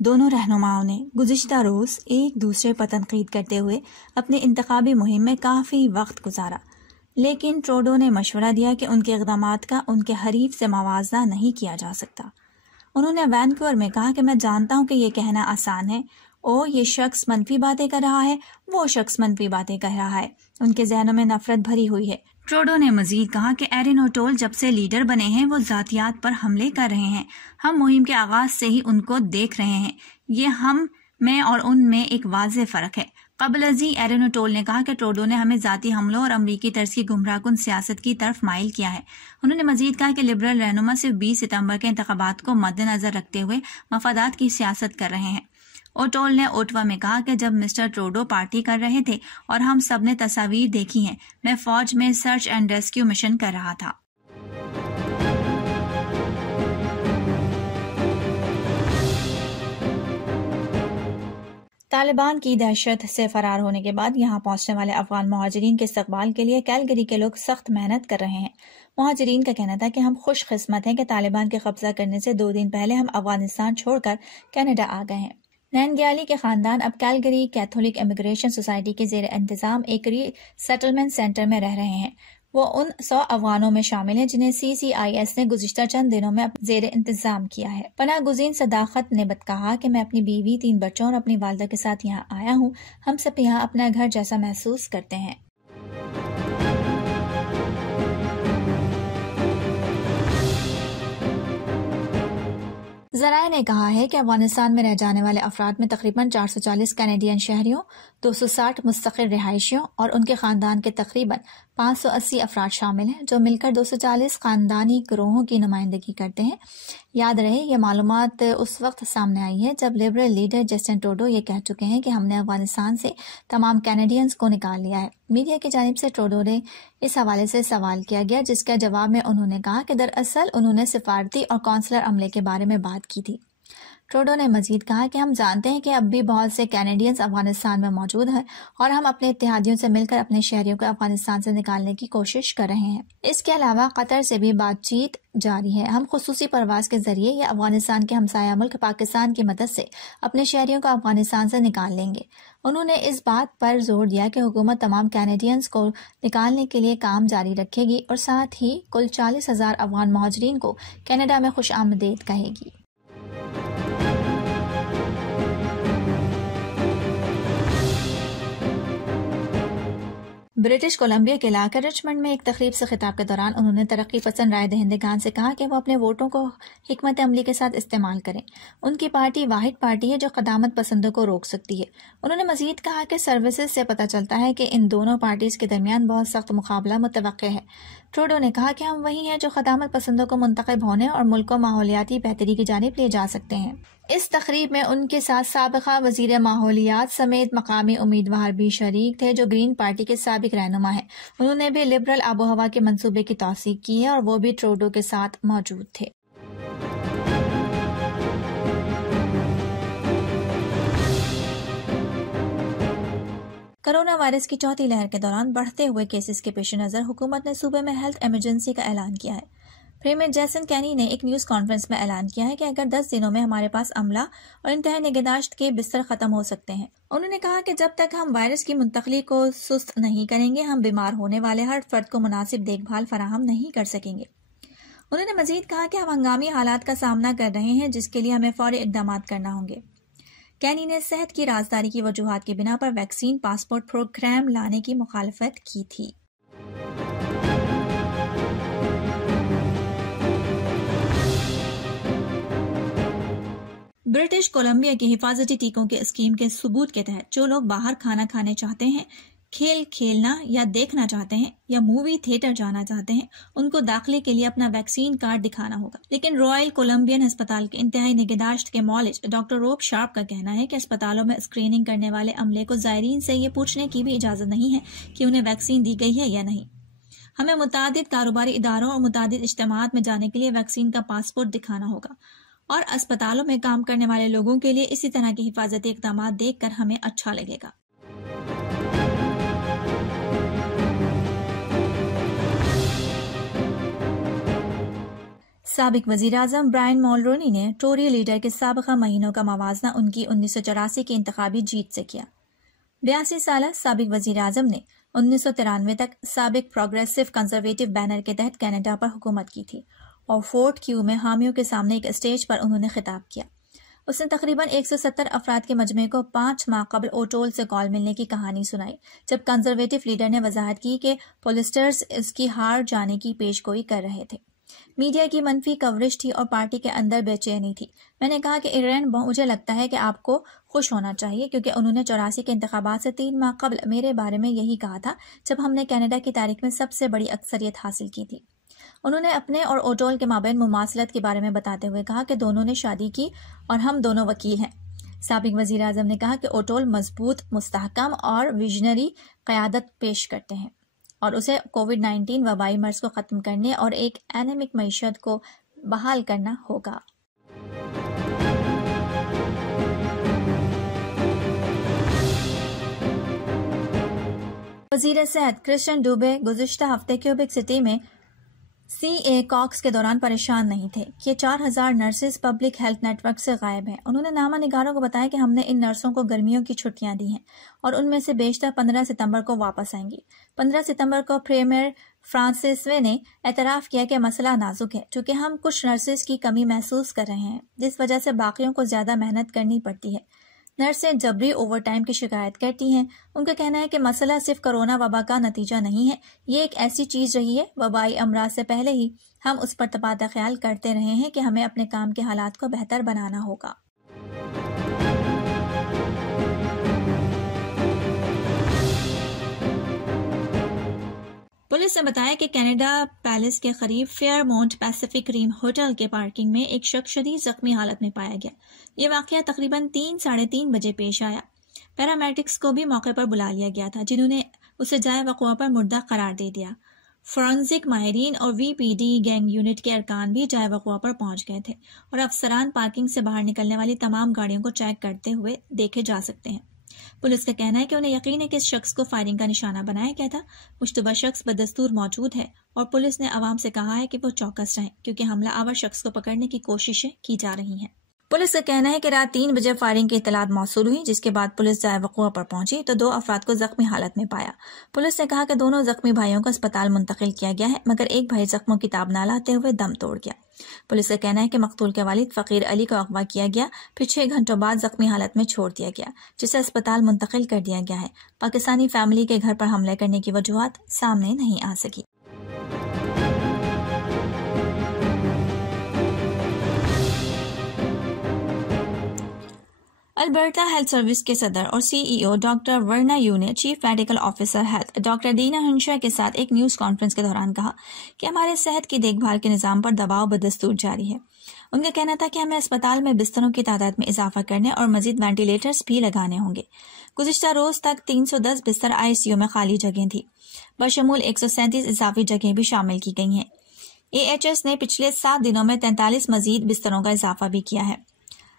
دونوں رہنماؤں نے گزشتہ روز ایک دوسرے پر تنقید کرتے ہوئے اپنی انتخابی مہم میں کافی وقت گزارا، لیکن ٹروڈو نے مشورہ دیا کہ ان کے اقدامات کا ان کے حریف سے موازنہ نہیں کیا جا سکتا۔ انہوں نے وینکوور میں کہا کہ میں جانتا ہوں کہ یہ کہنا آسان ہے، یہ شخص منفی باتیں کر رہا ہے، وہ شخص منفی باتیں کہہ رہا ہے، ان کے ذہنوں میں نفرت بھری ہوئی ہے۔ ٹروڈو نے مزید کہا کہ ایرن اوٹول جب سے لیڈر بنے ہیں وہ ذاتیات پر حملے کر رہے ہیں، ہم مہم کے آغاز سے ہی ان کو دیکھ رہے ہیں، یہ ہم میں اور ان میں ایک واضح فرق ہے۔ قبل ازیں ایرن اوٹول نے کہا کہ ٹروڈو نے ہمیں ذاتی حملوں اور امریکی طرز کی گمراہ کن سیاست کی طرف مائل کیا ہے۔ انہوں نے مزید کہا کہ لبرل رہنما صرف 20 ستمبر کے انتخابات کو مد نظر رکھتے ہوئے مفادات کی سیاست کر رہے ہیں۔ اوٹول نے اوٹوا میں کہا کہ جب مسٹر ٹروڈو پارٹی کر رہے تھے اور ہم سب نے تصاویر دیکھی ہیں، میں فوج میں سرچ اینڈ ریسکیو مشن کر رہا تھا۔ طالبان کی دہشت سے فرار ہونے کے بعد یہاں پہنچنے والے افغان مہاجرین کے استقبال کے لیے کیلگری کے لوگ سخت محنت کر رہے ہیں۔ مہاجرین کا کہنا تھا کہ ہم خوش قسمت ہیں کہ طالبان کے قبضہ کرنے سے 2 دن پہلے ہم افغانستان چھوڑ کر کینیڈا آ گئے ہیں۔ نینگیالی کے خاندان اب کیلگری کیتھولک امیگریشن سوسائٹی کے زیر انتظام ایک ری سیٹلمنٹ سینٹر میں رہ رہے ہیں۔ وہ ان 100 افغانوں میں شامل ہیں جنہیں CCIS نے گزشتہ چند دنوں میں زیر انتظام کیا ہے۔ پناہ گزین صداقت نے کہا کہ میں اپنی بیوی، 3 بچوں اور اپنی والدہ کے ساتھ یہاں آیا ہوں، ہم سب یہاں اپنا گھر جیسا محسوس کرتے ہیں۔ ذرائع نے کہا ہے کہ افغانستان میں رہ جانے والے افراد میں تقریباً 440 کینیڈین شہریوں، 260 مستقل رہائشیوں اور ان کے خاندان کے تقریباً 580 افراد شامل ہیں، جو مل کر 240 خاندانی گروہوں کی نمائندگی کرتے ہیں۔ یاد رہے یہ معلومات اس وقت سامنے آئی ہے جب لبرل لیڈر جسٹن ٹروڈو یہ کہہ چکے ہیں کہ ہم نے افغانستان سے تمام کینیڈینز کو نکال لیا ہے۔ میڈیا کی جانب سے ٹروڈو نے اس حوالے سے سوال کیا گیا، جس کے جواب میں انہوں نے کہا کہ دراصل انہوں نے سفارتی اور قونصلر عملے کے بارے میں بات کی تھی۔ ٹروڈو نے مزید کہا کہ ہم جانتے ہیں کہ اب بھی بہت سے کینیڈینز افغانستان میں موجود ہیں اور ہم اپنے اتحادیوں سے مل کر اپنے شہریوں کو افغانستان سے نکالنے کی کوشش کر رہے ہیں۔ اس کے علاوہ قطر سے بھی بات چیت جاری ہے، ہم خصوصی پرواز کے ذریعے یا افغانستان کے ہمسایہ ملک پاکستان کی مدد سے اپنے شہریوں کو افغانستان سے نکال لیں گے۔ انہوں نے اس بات پر زور دیا کہ حکومت تمام کینیڈینز کو نکالنے کے لیے کام جاری رکھے گی اور ساتھ ہی کل 40,000 افغان مہاجرین کو کینیڈا میں خوش آمدید کہے گی۔ برٹش کولمبیا کے علاقے رچمنڈ میں ایک تقریب سے خطاب کے دوران انہوں نے ترقی پسند رائے دہندگان سے کہا کہ وہ اپنے ووٹوں کو حکمت عملی کے ساتھ استعمال کریں۔ ان کی پارٹی واحد پارٹی ہے جو قدامت پسندوں کو روک سکتی ہے۔ انہوں نے مزید کہا کہ سروسز سے پتہ چلتا ہے کہ ان دونوں پارٹیز کے درمیان بہت سخت مقابلہ متوقع ہے۔ ٹروڈو نے کہا کہ ہم وہی ہیں جو قدامت پسندوں کو منتخب ہونے اور ملک کو ماحولیاتی بہتری کی جانب لے جا سکتے ہیں۔ اس تقریب میں ان کے ساتھ سابقہ وزیر ماحولیات سمیت مقامی امیدوار بھی شریک تھے جو گرین پارٹی کے سابق رہنما ہیں۔ انہوں نے بھی لبرل آب و ہوا کے منصوبے کی توثیق کی ہے اور وہ بھی ٹروڈو کے ساتھ موجود تھے۔ کرونا وائرس کی چوتھی لہر کے دوران بڑھتے ہوئے کیسز کے پیش نظر حکومت نے صوبے میں ہیلتھ ایمرجنسی کا اعلان کیا ہے۔ پریمیئر جیسن کینی نے ایک نیوز کانفرنس میں اعلان کیا ہے کہ اگر 10 دنوں میں ہمارے پاس عملہ اور انتہائی نگہداشت کے بستر ختم ہو سکتے ہیں۔ انہوں نے کہا کہ جب تک ہم وائرس کی منتقلی کو سست نہیں کریں گے، ہم بیمار ہونے والے ہر فرد کو مناسب دیکھ بھال فراہم نہیں کر سکیں گے۔ انہوں نے مزید کہا کہ ہم ہنگامی حالات کا سامنا کر رہے ہیں جس کے لیے ہمیں فوری اقدامات کرنا ہوں گے۔ کینی نے صحت کی رازداری کی وجوہات کی بنا پر ویکسین پاسپورٹ پروگرام لانے کی مخالفت کی تھی۔ برٹش کولمبیا کی حفاظتی ٹیکوں کے اسکیم کے ثبوت کے تحت جو لوگ باہر کھانا کھانے چاہتے ہیں، کھیل کھیلنا یا دیکھنا چاہتے ہیں یا مووی تھیٹر جانا چاہتے ہیں، ان کو داخلے کے لیے اپنا ویکسین کارڈ دکھانا ہوگا۔ لیکن رائل کولمبین ہسپتال کے انتہائی نگہداشت کے معالج ڈاکٹر روب شارپ کا کہنا ہے کہ اسپتالوں میں اسکریننگ کرنے والے عملے کو زائرین سے یہ پوچھنے کی بھی اجازت نہیں ہے کہ انہیں ویکسین دی گئی ہے یا نہیں۔ ہمیں متعدد کاروباری اداروں اور متعدد اجتماعات میں جانے کے لیے ویکسین کا پاسپورٹ دکھانا ہوگا، اور اسپتالوں میں کام کرنے والے لوگوں کے لیے اسی طرح کے حفاظتی اقدامات دیکھ کر ہمیں اچھا لگے گا۔ سابق وزیر اعظم برائن مولرونی نے ٹوری لیڈر کے سابقہ مہینوں کا موازنہ ان کی 1984 کی انتخابی جیت سے کیا۔ 82 سالہ سابق وزیر اعظم نے 1993 تک سابق پروگریسو کنزرویٹو بینر کے تحت کینیڈا پر حکومت کی تھی اور فورٹ کیو میں حامیوں کے سامنے ایک اسٹیج پر انہوں نے خطاب کیا۔ اس نے تقریباً 170 افراد کے مجمع کو 5 ماہ قبل اوٹول سے کال ملنے کی کہانی سنائی، جب کنزرویٹو لیڈر نے وضاحت کی کہ پولسٹرز اس کی ہار جانے کی پیش گوئی کر رہے تھے۔ میڈیا کی منفی کوریج تھی اور پارٹی کے اندر بے چینی تھی۔ میں نے کہا کہ ایرن، مجھے لگتا ہے کہ آپ کو خوش ہونا چاہیے، کیونکہ انہوں نے 84 کے انتخابات سے 3 ماہ قبل میرے بارے میں یہی کہا تھا جب ہم نے کینیڈا کی تاریخ میں سب سے بڑی اکثریت حاصل کی تھی۔ انہوں نے اپنے اور اوٹول کے مابین مماثلت کے بارے میں بتاتے ہوئے کہا کہ دونوں نے شادی کی اور ہم دونوں وکیل ہیں۔ سابق وزیر اعظم نے کہا کہ اوٹول مضبوط، مستحکم اور ویژنری قیادت پیش کرتے ہیں اور اسے کووڈ-19 وبائی مرض کو ختم کرنے اور ایک اینیمک معیشت کو بحال کرنا ہوگا۔ وزیر صحت کرسٹین ڈوبے گزشتہ ہفتے کیوبیک سٹی میں سی اے کاکس کے دوران پریشان نہیں تھے۔ یہ 4000 nurses public health network سے غائب ہیں۔ انہوں نے نامہ نگاروں کو بتایا کہ ہم نے ان نرسوں کو گرمیوں کی چھٹیاں دی ہیں اور ان میں سے بیشتر 15 ستمبر کو واپس آئیں گی۔ 15 ستمبر کو پریمیئر فرانسس وے نے اعتراف کیا کہ مسئلہ نازک ہے، چونکہ ہم کچھ نرسز کی کمی محسوس کر رہے ہیں، جس وجہ سے باقیوں کو زیادہ محنت کرنی پڑتی ہے۔ نرسیں جبری اوور ٹائم کی شکایت کرتی ہیں۔ ان کا کہنا ہے کہ مسئلہ صرف کرونا وبا کا نتیجہ نہیں ہے، یہ ایک ایسی چیز رہی ہے، وبائی امراض سے پہلے ہی ہم اس پر تبادلہ خیال کرتے رہے ہیں کہ ہمیں اپنے کام کے حالات کو بہتر بنانا ہوگا۔ پولیس نے بتایا کہ کینیڈا پیلس کے قریب Fairmont Pacific Rim hotel کے پارکنگ میں ایک شخص شدید زخمی حالت میں پایا گیا۔ یہ واقعہ تقریباً 3:30 بجے پیش آیا۔ پیرامیڈکس کو بھی موقع پر بلا لیا گیا تھا، جنہوں نے اسے جائے وقوع پر مردہ قرار دے دیا۔ فورنزک ماہرین اور وی پی ڈی گینگ یونٹ کے ارکان بھی جائے وقوع پر پہنچ گئے تھے اور افسران پارکنگ سے باہر نکلنے والی تمام گاڑیوں کو چیک کرتے ہوئے دیکھے جا سکتے ہیں۔ پولیس کا کہنا ہے کہ انہیں یقین ہے کہ اس شخص کو فائرنگ کا نشانہ بنایا گیا تھا۔ مشتبہ شخص بدستور موجود ہے اور پولیس نے عوام سے کہا ہے کہ وہ چوکس رہیں، کیونکہ حملہ آور شخص کو پکڑنے کی کوششیں کی جا رہی ہیں۔ پولیس کا کہنا ہے کہ رات 3 بجے فائرنگ کی اطلاعات موصول ہوئی، جس کے بعد پولیس جائے وقوع پر پہنچی تو 2 افراد کو زخمی حالت میں پایا۔ پولیس نے کہا کہ دونوں زخمی بھائیوں کو اسپتال منتقل کیا گیا ہے، مگر ایک بھائی زخموں کی تاب نہ لاتے ہوئے دم توڑ گیا۔ پولیس کا کہنا ہے کہ مقتول کے والد فقیر علی کو اغوا کیا گیا، پھر 6 گھنٹوں بعد زخمی حالت میں چھوڑ دیا گیا، جسے اسپتال منتقل کر دیا گیا ہے۔ پاکستانی فیملی کے گھر پر حملے کرنے کی وجوہات سامنے نہیں آ سکی۔ البرٹا ہیلتھ سروس کے صدر اور سی ای او ڈاکٹر ورنا یو نے chief medical officer health doctor دینا ہنشا کے ساتھ ایک نیوز کانفرنس کے دوران کہا کہ ہمارے صحت کی دیکھ بھال کے نظام پر دباؤ بدستور جاری ہے۔ ان کا کہنا تھا کہ ہمیں اسپتال میں بستروں کی تعداد میں اضافہ کرنے اور مزید وینٹیلیٹرز بھی لگانے ہوں گے۔ گزشتہ روز تک 310 بستر آئی سی یو میں خالی جگہیں تھیں، بشمول 137 اضافی جگہیں بھی شامل کی گئی ہیں۔ اے ایچ ایس نے پچھلے 7 دنوں میں 43 مزید بستروں کا اضافہ بھی کیا ہے۔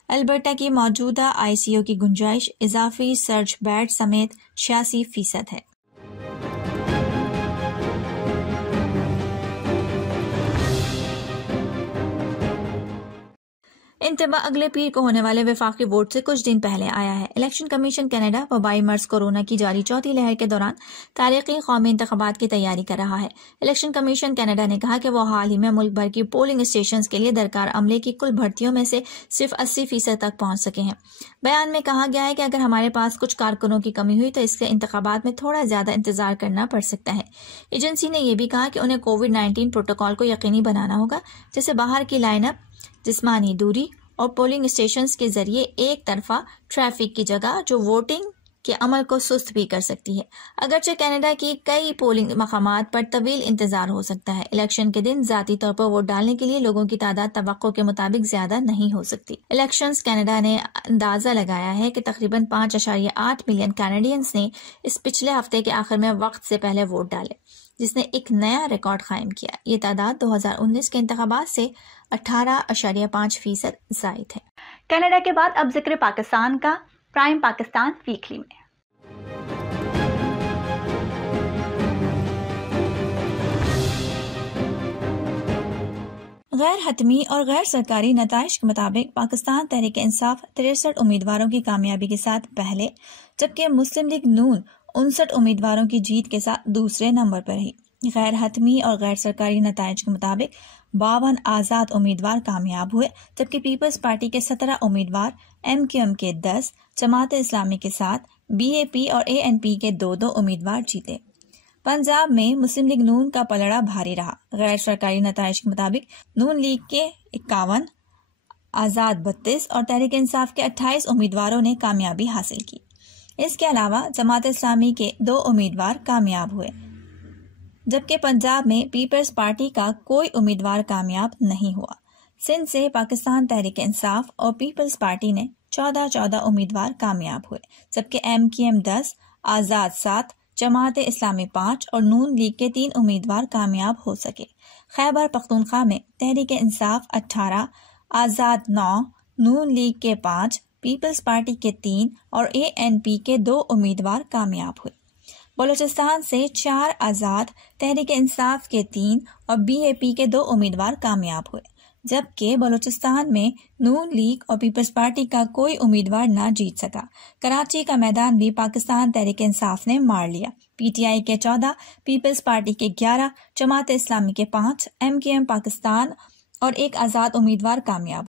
البرٹا کی موجودہ آئی سی یو کی گنجائش اضافی سرج بیڈ سمیت 86% ہے۔ انتباہ اگلے پیر کو ہونے والے وفاقی ووٹ سے کچھ دن پہلے آیا ہے۔ الیکشن کمیشن کینیڈا وبائی مرض کورونا کی جاری چوتھی لہر کے دوران تاریخی قومی انتخابات کی تیاری کر رہا ہے۔ الیکشن کمیشن کینیڈا نے کہا کہ وہ حال ہی میں ملک بھر کی پولنگ اسٹیشنز کے لیے درکار عملے کی کل بھرتیوں میں سے صرف 80% تک پہنچ سکے ہیں۔ بیان میں کہا گیا ہے کہ اگر ہمارے پاس کچھ کارکنوں کی کمی ہوئی تو اس سے انتخابات میں تھوڑا زیادہ انتظار کرنا پڑ سکتا ہے۔ ایجنسی نے یہ بھی کہا کہ انہیں کووڈ-19 پروٹوکول کو یقینی بنانا ہوگا، جیسے باہر کی لائن اپ، جسمانی دوری اور پولنگ اسٹیشنز کے ذریعے ایک طرفہ ٹریفک کی جگہ جو ووٹنگ کے عمل کو سست بھی کر سکتی ہے۔ اگرچہ کینیڈا کی کئی پولنگ مقامات پر طویل انتظار ہو سکتا ہے، الیکشن کے دن ذاتی طور پر ووٹ ڈالنے کے لیے لوگوں کی تعداد توقع کے مطابق زیادہ نہیں ہو سکتی۔ الیکشنز کینیڈا نے اندازہ لگایا ہے کہ تقریباً 5.8 ملین کینیڈینز نے اس پچھلے ہفتے کے آخر میں وقت سے پہلے ووٹ ڈالے، جس نے ایک نیا ریکارڈ قائم کیا۔ یہ تعداد 2019 کے انتخابات سے 18.5% زائد ہے۔ کینیڈا کے بعد اب ذکر پاکستان کا پرائم پاکستان ویکلی میں۔ غیر حتمی اور غیر سرکاری نتائج کے مطابق پاکستان تحریک انصاف 63 امیدواروں کی کامیابی کے ساتھ پہلے، جبکہ مسلم لیگ نون 59 امیدواروں کی جیت کے ساتھ دوسرے نمبر پر رہی۔ غیر حتمی اور غیر سرکاری نتائج کے مطابق 52 آزاد امیدوار کامیاب ہوئے، جبکہ پیپلز پارٹی کے 17 امیدوار، MQM کے 10، جماعت اسلامی کے 7، BAP اور ANP کے 2 امیدوار جیتے۔ پنجاب میں مسلم لیگ نون کا پلڑا بھاری رہا۔ غیر سرکاری نتائج کے مطابق نون لیگ کے 51، آزاد 32 اور تحریک انصاف کے 28 امیدواروں نے کامیابی حاصل کی۔ اس کے علاوہ جماعت اسلامی کے 2 امیدوار کامیاب ہوئے، جبکہ پنجاب میں پیپلز پارٹی کا کوئی امیدوار کامیاب نہیں ہوا۔ سندھ سے پاکستان تحریک انصاف اور پیپلز پارٹی نے 14 امیدوار کامیاب ہوئے، جبکہ MQM 10، آزاد 7، جماعت اسلامی 5 اور نون لیگ کے 3 امیدوار کامیاب ہو سکے۔ خیبر پختونخوا میں تحریک انصاف 18، آزاد 9، نون لیگ کے 5، پیپلز پارٹی کے 3 اور ANP کے 2 امیدوار کامیاب ہوئے۔ بلوچستان سے 4 آزاد، تحریک انصاف کے 3 اور BAP کے 2 امیدوار کامیاب ہوئے، جبکہ بلوچستان میں نون لیگ اور پیپلز پارٹی کا کوئی امیدوار نہ جیت سکا۔ کراچی کا میدان بھی پاکستان تحریک انصاف نے مار لیا۔ PTI کے 14، پیپلز پارٹی کے 11، جماعت اسلامی کے 5، MQM پاکستان اور 1 آزاد امیدوار کامیاب۔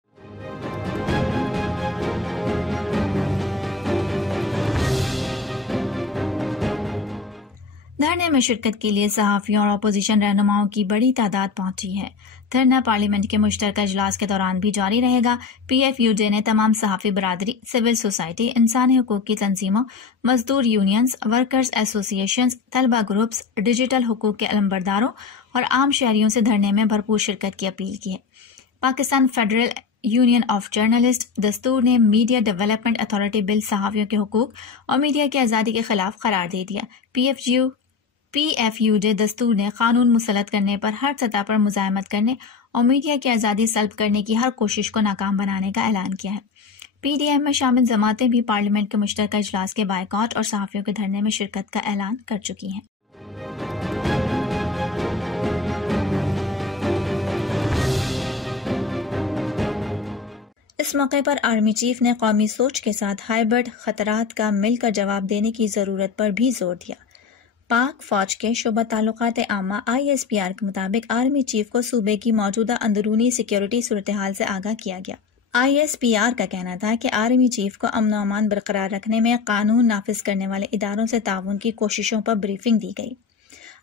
دھرنے میں شرکت کے لیے صحافیوں اور اپوزیشن رہنماؤں کی بڑی تعداد پہنچی ہے۔ دھرنا پارلیمنٹ کے مشترکہ اجلاس کے دوران بھی جاری رہے گا۔ PFUJ نے تمام صحافی برادری، سول سوسائٹی، انسانی حقوق کی تنظیموں، مزدور یونینز، ورکرز ایسوسی ایشنز، طلبہ گروپس، ڈیجیٹل حقوق کے علمبرداروں اور عام شہریوں سے دھرنے میں بھرپور شرکت کی اپیل کی ہے۔ Pakistan federal union of journalist دستور نے میڈیا ڈیولپمنٹ اتھارٹی بل صحافیوں کے حقوق اور میڈیا کی آزادی کے خلاف قرار دے دیا۔ PFUJ دستور نے قانون مسلط کرنے پر ہر سطح پر مزاحمت کرنے اور میڈیا کی آزادی سلب کرنے کی ہر کوشش کو ناکام بنانے کا اعلان کیا ہے۔ PDM میں شامل جماعتیں بھی پارلیمنٹ کے مشترکہ اجلاس کے بائیکاٹ اور صحافیوں کے دھرنے میں شرکت کا اعلان کر چکی ہیں۔ اس موقع پر آرمی چیف نے قومی سوچ کے ساتھ ہائبرڈ خطرات کا مل کر جواب دینے کی ضرورت پر بھی زور دیا۔ پاک فوج کے شعبہ تعلقات عامہ ISPR کے مطابق آرمی چیف کو صوبے کی موجودہ اندرونی سیکیورٹی صورتحال سے آگاہ کیا گیا۔ ISPR کا کہنا تھا کہ آرمی چیف کو امن و امان برقرار رکھنے میں قانون نافذ کرنے والے اداروں سے تعاون کی کوششوں پر بریفنگ دی گئی۔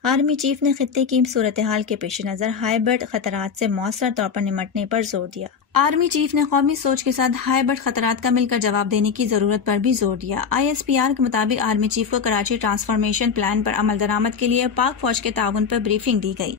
آرمی چیف نے خطے کی صورتحال کے پیش نظر ہائبرڈ خطرات سے مؤثر طور پر نمٹنے پر زور دیا۔ آرمی چیف نے قومی سوچ کے ساتھ ہائبرڈ خطرات کا مل کر جواب دینے کی ضرورت پر بھی زور دیا۔ ISPR کے مطابق آرمی چیف کو کراچی ٹرانسفارمیشن پلان پر عمل درآمد کے لیے پاک فوج کے تعاون پر بریفنگ دی گئی۔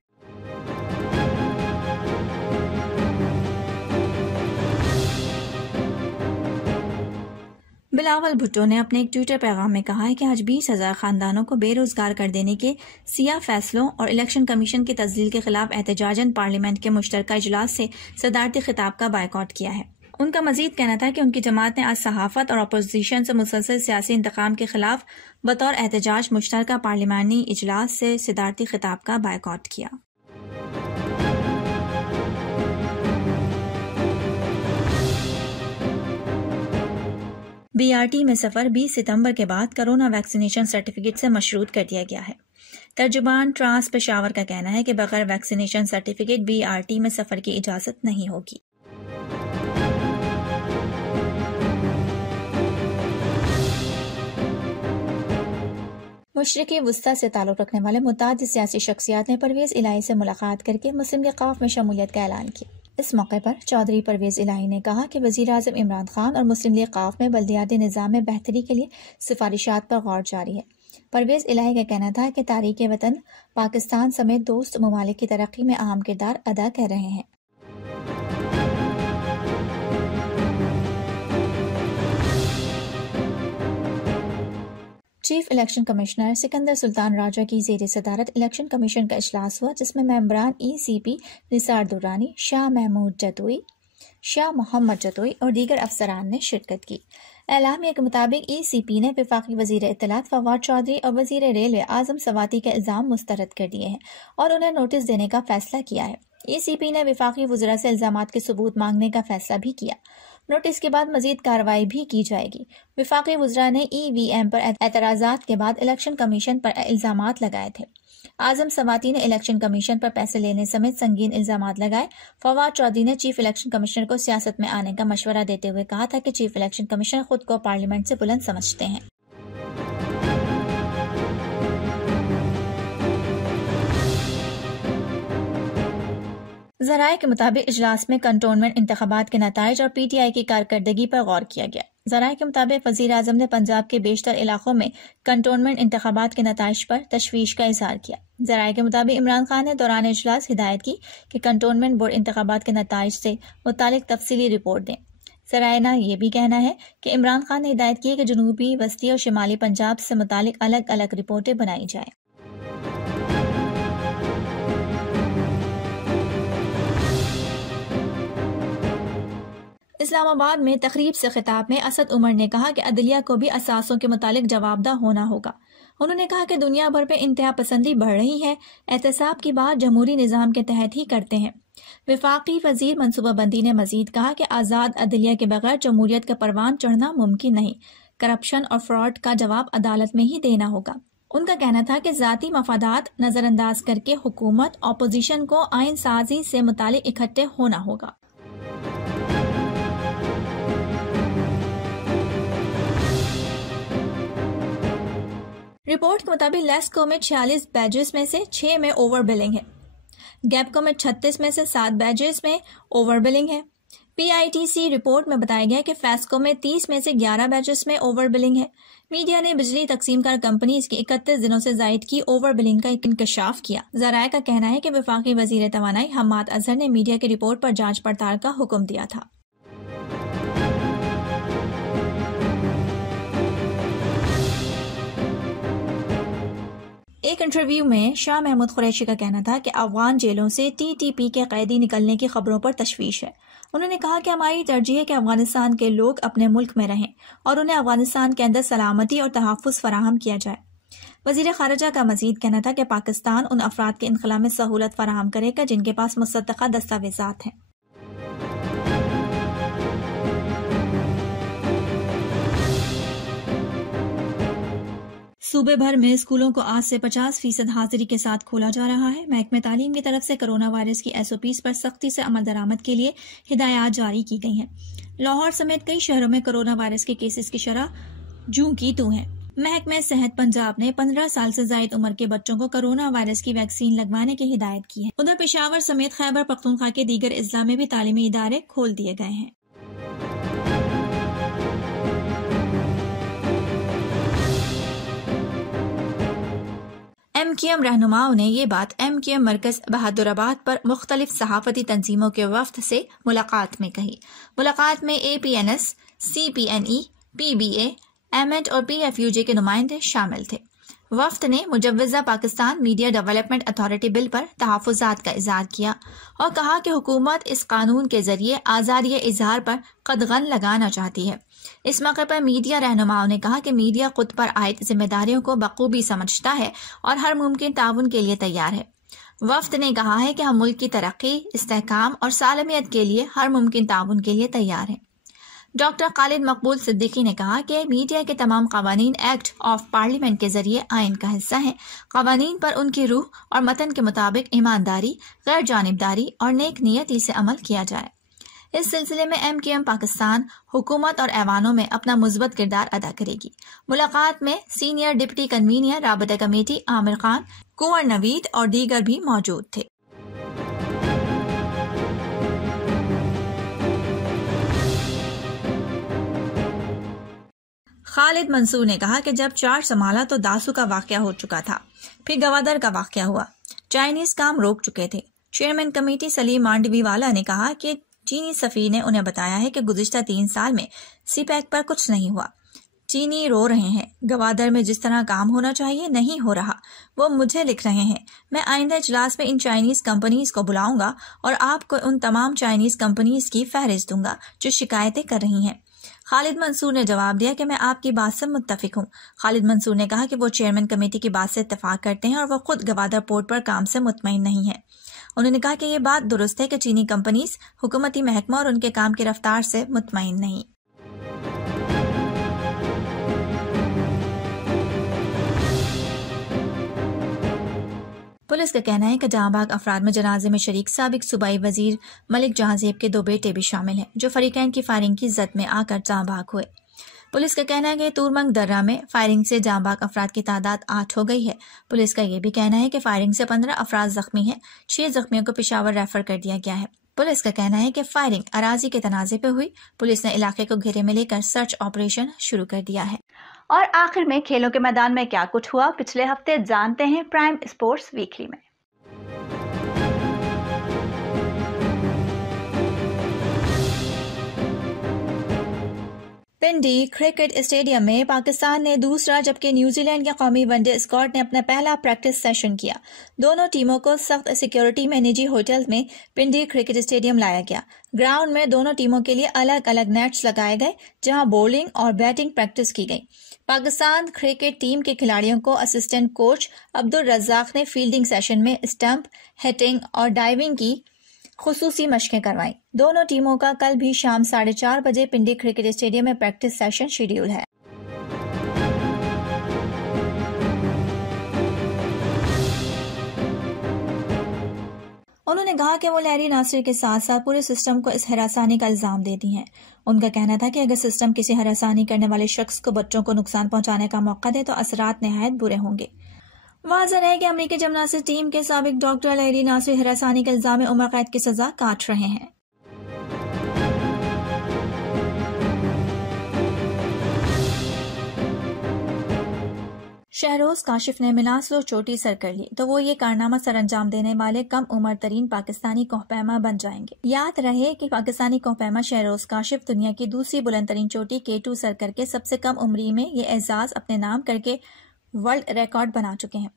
بلاول بھٹو نے اپنے ایک ٹویٹر پیغام میں کہا ہے کہ آج 20,000 خاندانوں کو بے روزگار کر دینے کے سیاہ فیصلوں اور الیکشن کمیشن کی تزلیل کے خلاف احتجاجاً پارلیمنٹ کے مشترکہ اجلاس سے صدارتی خطاب کا بائیکاٹ کیا ہے۔ ان کا مزید کہنا تھا کہ ان کی جماعت نے آج صحافت اور اپوزیشن سے مسلسل سیاسی انتقام کے خلاف بطور احتجاج مشترکہ پارلیمانی اجلاس سے صدارتی خطاب کا بائیکاٹ کیا۔ BRT میں سفر 20 ستمبر کے بعد کرونا ویکسینیشن سرٹیفکیٹ سے مشروط کر دیا گیا ہے۔ ترجمان ٹرانس پشاور کا کہنا ہے کہ بغیر ویکسینیشن سرٹیفکیٹ BRT میں سفر کی اجازت نہیں ہوگی۔ مشرقی وسطی سے تعلق رکھنے والے متعدد سیاسی شخصیات نے پرویز الہی سے ملاقات کر کے مسلم لیگ ق میں شمولیت کا اعلان کیا۔ اس موقع پر چودھری پرویز الہی نے کہا کہ وزیر اعظم عمران خان اور مسلم لیگ ق میں بلدیاتی نظام میں بہتری کے لیے سفارشات پر غور جاری ہے۔ پرویز الہی کا کہنا تھا کہ تاریخ وطن پاکستان سمیت دوست ممالک کی ترقی میں اہم کردار ادا کر رہے ہیں۔ چیف الیکشن کمشنر سکندر سلطان راجہ کی زیر صدارت الیکشن کمیشن کا اجلاس ہوا، جس میں ممبران ECP نثار درانی، شاہ محمود جتوئی، شاہ محمد جتوئی اور دیگر افسران نے شرکت کی۔ اعلامیہ کے مطابق ECP نے وفاقی وزیر اطلاعات فواد چودھری اور وزیر ریلوے اعظم سواتی کا الزام مسترد کر دیے ہیں اور انہیں نوٹس دینے کا فیصلہ کیا ہے۔ ECP نے وفاقی وزراء سے الزامات کے ثبوت مانگنے کا فیصلہ بھی کیا۔ نوٹس کے بعد مزید کارروائی بھی کی جائے گی۔ وفاقی وزراء نے EVM پر اعتراضات کے بعد الیکشن کمیشن پر الزامات لگائے تھے۔ اعظم سواتی نے الیکشن کمیشن پر پیسے لینے سمیت سنگین الزامات لگائے۔ فواد چودھری نے چیف الیکشن کمشنر کو سیاست میں آنے کا مشورہ دیتے ہوئے کہا تھا کہ چیف الیکشن کمشنر خود کو پارلیمنٹ سے بلند سمجھتے ہیں۔ ذرائع کے مطابق اجلاس میں کنٹونمنٹ انتخابات کے نتائج اور PTI کی کارکردگی پر غور کیا گیا۔ ذرائع کے مطابق وزیر اعظم نے پنجاب کے بیشتر علاقوں میں کنٹونمنٹ انتخابات کے نتائج پر تشویش کا اظہار کیا۔ ذرائع کے مطابق عمران خان نے دوران اجلاس ہدایت کی کہ کنٹونمنٹ بورڈ انتخابات کے نتائج سے متعلق تفصیلی رپورٹ دیں۔ ذرائع کا یہ بھی کہنا ہے کہ عمران خان نے ہدایت کی ہے کہ جنوبی، وسطی اور شمالی پنجاب سے متعلق الگ الگ رپورٹیں بنائی جائیں۔ اسلام آباد میں تقریب سے خطاب میں اسد عمر نے کہا کہ عدلیہ کو بھی اثاثوں کے متعلق جواب دہ ہونا ہوگا۔ انہوں نے کہا کہ دنیا بھر میں انتہا پسندی بڑھ رہی ہے، احتساب کی بات جمہوری نظام کے تحت ہی کرتے ہیں۔ وفاقی وزیر منصوبہ بندی نے مزید کہا کہ آزاد عدلیہ کے بغیر جمہوریت کا پروان چڑھنا ممکن نہیں، کرپشن اور فراڈ کا جواب عدالت میں ہی دینا ہوگا۔ ان کا کہنا تھا کہ ذاتی مفادات نظر انداز کر کے حکومت اپوزیشن کو آئین سازی سے متعلق اکٹھے ہونا ہوگا۔ رپورٹ کے مطابق لیسکو میں 46 بیجز میں سے 6 میں اوور بلنگ ہے، گیپکو میں 36 میں سے 7 بیجز میں اوور بلنگ ہے۔ PITC رپورٹ میں بتایا گیا کہ فیسکو میں 30 میں سے 11 بیجز میں اوور بلنگ ہے۔ میڈیا نے بجلی تقسیم کار کمپنیز کی 31 دنوں سے زائد کی اوور بلنگ کا انکشاف کیا۔ ذرائع کا کہنا ہے کہ وفاقی وزیر توانائی حماد اظہر نے میڈیا کی رپورٹ پر جانچ پڑتال کا حکم دیا تھا۔ ایک انٹرویو میں شاہ محمود قریشی کا کہنا تھا کہ افغان جیلوں سے TTP کے قیدی نکلنے کی خبروں پر تشویش ہے۔ انہوں نے کہا کہ ہماری ترجیح ہے کہ افغانستان کے لوگ اپنے ملک میں رہیں اور انہیں افغانستان کے اندر سلامتی اور تحفظ فراہم کیا جائے۔ وزیر خارجہ کا مزید کہنا تھا کہ پاکستان ان افراد کے انخلا میں سہولت فراہم کرے گا جن کے پاس مصدقہ دستاویزات ہیں۔ صوبے بھر میں اسکولوں کو آج سے 50% حاضری کے ساتھ کھولا جا رہا ہے۔ محکمہ تعلیم کی طرف سے کرونا وائرس کی SOPs پر سختی سے عمل درآمد کے لیے ہدایات جاری کی گئی ہیں۔ لاہور سمیت کئی شہروں میں کرونا وائرس کے کیسز کی شرح جوں کی توں ہے۔ محکمہ صحت پنجاب نے 15 سال سے زائد عمر کے بچوں کو کرونا وائرس کی ویکسین لگوانے کی ہدایت کی ہے۔ ادھر پشاور سمیت خیبر پختونخوا کے دیگر اضلاع میں بھی تعلیمی ادارے کھول دیے گئے ہیں۔ MQM رہنماؤں نے یہ بات MQM مرکز بہادر آباد پر مختلف صحافتی تنظیموں کے وفد سے ملاقات میں کہی۔ ملاقات میں APNS، CPNE، PBA، ایمٹ اور PFUJ کے نمائندے شامل تھے۔ وفد نے مجوزہ پاکستان میڈیا ڈیولپمنٹ اتھارٹی بل پر تحفظات کا اظہار کیا اور کہا کہ حکومت اس قانون کے ذریعے آزادی اظہار پر قدغن لگانا چاہتی ہے۔ اس موقع پر میڈیا رہنماؤں نے کہا کہ میڈیا خود پر عائد ذمہ داریوں کو بخوبی سمجھتا ہے اور ہر ممکن تعاون کے لیے تیار ہے۔ وفد نے کہا ہے کہ ہم ملک کی ترقی، استحکام اور سالمیت کے لیے ہر ممکن تعاون کے لیے تیار ہیں۔ ڈاکٹر خالد مقبول صدیقی نے کہا کہ میڈیا کے تمام قوانین ایکٹ آف پارلیمنٹ کے ذریعے آئین کا حصہ ہیں۔ قوانین پر ان کی روح اور متن کے مطابق ایمانداری، غیر جانبداری اور نیک نیتی سے عمل کیا جائے۔ اس سلسلے میں MQM پاکستان حکومت اور ایوانوں میں اپنا مثبت کردار ادا کرے گی۔ ملاقات میں سینئر ڈپٹی کنوینر رابطہ کمیٹی عامر خان، کنور نوید اور دیگر بھی موجود تھے۔ خالد منصور نے کہا کہ جب چارج سنبھالا تو داسو کا واقعہ ہو چکا تھا، پھر گوادر کا واقعہ ہوا، چائنیز کام روک چکے تھے۔ چیئرمین کمیٹی سلیم مانڈوی والا نے کہا کہ چینی سفیر نے انہیں بتایا ہے کہ گزشتہ 3 سال میں CPEC پر کچھ نہیں ہوا۔ چینی رو رہے ہیں، گوادر میں جس طرح کام ہونا چاہیے نہیں ہو رہا، وہ مجھے لکھ رہے ہیں۔ میں آئندہ اجلاس میں ان چائنیز کمپنیز کو بلاؤں گا اور آپ کو ان تمام چائنیز کمپنیز کی فہرست دوں گا جو شکایتیں کر رہی ہیں۔ خالد منصور نے جواب دیا کہ میں آپ کی بات سے متفق ہوں۔ خالد منصور نے کہا کہ وہ چیئرمین کمیٹی کی بات سے اتفاق کرتے ہیں اور وہ خود گوادر پورٹ پر کام سے مطمئن نہیں ہیں۔ انہوں نے کہا کہ یہ بات درست ہے کہ چینی کمپنیز حکومتی محکمہ اور ان کے کام کی رفتار سے مطمئن نہیں۔ پولیس کا کہنا ہے کہ جہاں بھاگ افراد میں جنازے میں شریک سابق صوبائی وزیر ملک جہاں زیب کے 2 بیٹے بھی شامل ہیں، جو فریقین کی فائرنگ کی زد میں آ کر جہاں بھاگ ہوئے۔ پولیس کا کہنا ہے کہ تورمنگ درہ میں فائرنگ سے جہاں بھاگ افراد کی تعداد 8 ہو گئی ہے۔ پولیس کا یہ بھی کہنا ہے کہ فائرنگ سے 15 افراد زخمی ہیں، 6 زخمیوں کو پشاور ریفر کر دیا گیا ہے۔ پولیس کا کہنا ہے کہ فائرنگ اراضی کے تنازع پہ ہوئی۔ پولیس نے علاقے کو گھیرے میں لے کر سرچ آپریشن شروع کر دیا ہے۔ اور آخر میں کھیلوں کے میدان میں کیا کچھ ہوا پچھلے ہفتے جانتے ہیں پرائم اسپورٹس ویکلی میں۔ پنڈی کرکٹ اسٹیڈیم میں پاکستان نے دوسرا جبکہ نیوزی لینڈ کے قومی ون ڈے اسکواڈ نے اپنا پہلا پریکٹس سیشن کیا۔ دونوں ٹیموں کو سخت سیکیورٹی میں نجی ہوٹل میں پنڈی کرکٹ اسٹیڈیم لایا گیا۔ گراؤنڈ میں دونوں ٹیموں کے لیے الگ الگ نیٹس لگائے گئے جہاں بولنگ اور بیٹنگ پریکٹس کی گئی۔ پاکستان کرکٹ ٹیم کے کھلاڑیوں کو اسسٹنٹ کوچ عبدالرزاق نے فیلڈنگ سیشن میں اسٹمپ، ہٹنگ اور ڈائیونگ کی خصوصی مشقیں کروائیں۔ دونوں ٹیموں کا کل بھی شام 4:30 بجے پنڈی کرکٹ اسٹیڈیم میں پریکٹس سیشن شیڈیول ہے۔ انہوں نے کہا کہ وہ لہری ناصر کے ساتھ ساتھ پورے سسٹم کو اس ہراسانی کا الزام دیتی ہیں۔ ان کا کہنا تھا کہ اگر سسٹم کسی ہراسانی کرنے والے شخص کو بچوں کو نقصان پہنچانے کا موقع دے تو اثرات نہایت برے ہوں گے۔ واضح ہے کہ امریکی جمناسٹکس ٹیم کے سابق ڈاکٹر لہری ناصر ہراسانی کے الزام میں عمر قید کی سزا کاٹ رہے ہیں۔ شہروز کاشف نے مناسلو چوٹی سر کر لی تو وہ یہ کارنامہ سر انجام دینے والے کم عمر ترین پاکستانی کوہ پیما بن جائیں گے۔ یاد رہے کہ پاکستانی کوہ پیما شہروز کاشف دنیا کی دوسری بلند ترین چوٹی K2 سر کر کے سب سے کم عمری میں یہ اعزاز اپنے نام کر کے ورلڈ ریکارڈ بنا چکے ہیں۔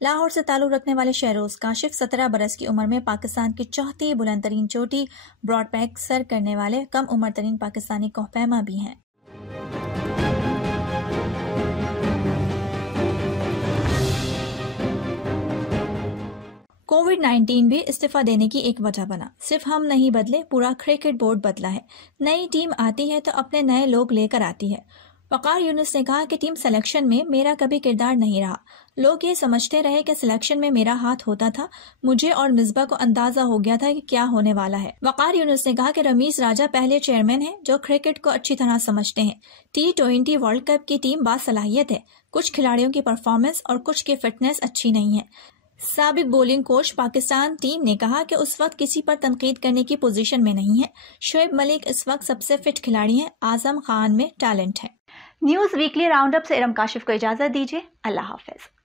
لاہور سے تعلق رکھنے والے شہروز کاشف 17 برس کی عمر میں پاکستان کی چوتھی بلند ترین چوٹی براڈ پیک سر کرنے والے کم عمر ترین پاکستانی کوہ پیما بھی ہیں۔ کووڈ-19 بھی استعفیٰ دینے کی ایک وجہ بنا۔ صرف ہم نہیں بدلے، پورا کرکٹ بورڈ بدلا ہے۔ نئی ٹیم آتی ہے تو اپنے نئے لوگ لے کر آتی ہے۔ وقار یونس نے کہا کہ ٹیم سلیکشن میں میرا کبھی کردار نہیں رہا۔ لوگ یہ سمجھتے رہے کہ سلیکشن میں میرا ہاتھ ہوتا تھا۔ مجھے اور مصباح کو اندازہ ہو گیا تھا کہ کیا ہونے والا ہے۔ وقار یونس نے کہا کہ رمیز راجہ پہلے چیئرمین ہیں جو کرکٹ کو اچھی طرح سمجھتے ہیں۔ T20 ورلڈ کپ کی ٹیم باصلاحیت ہے۔ کچھ کھلاڑیوں کی پرفارمنس اور کچھ کی فٹنس اچھی نہیں ہے۔ سابق بولنگ کوچ پاکستان ٹیم نے کہا کہ اس وقت کسی پر تنقید کرنے کی پوزیشن میں نہیں ہے۔ شعیب ملک اس وقت سب سے فٹ کھلاڑی ہیں۔ اعظم خان میں ٹیلنٹ ہے۔ نیوز ویکلی راؤنڈ اپ سے ارم کاشف کو اجازت دیجیے۔ اللہ حافظ۔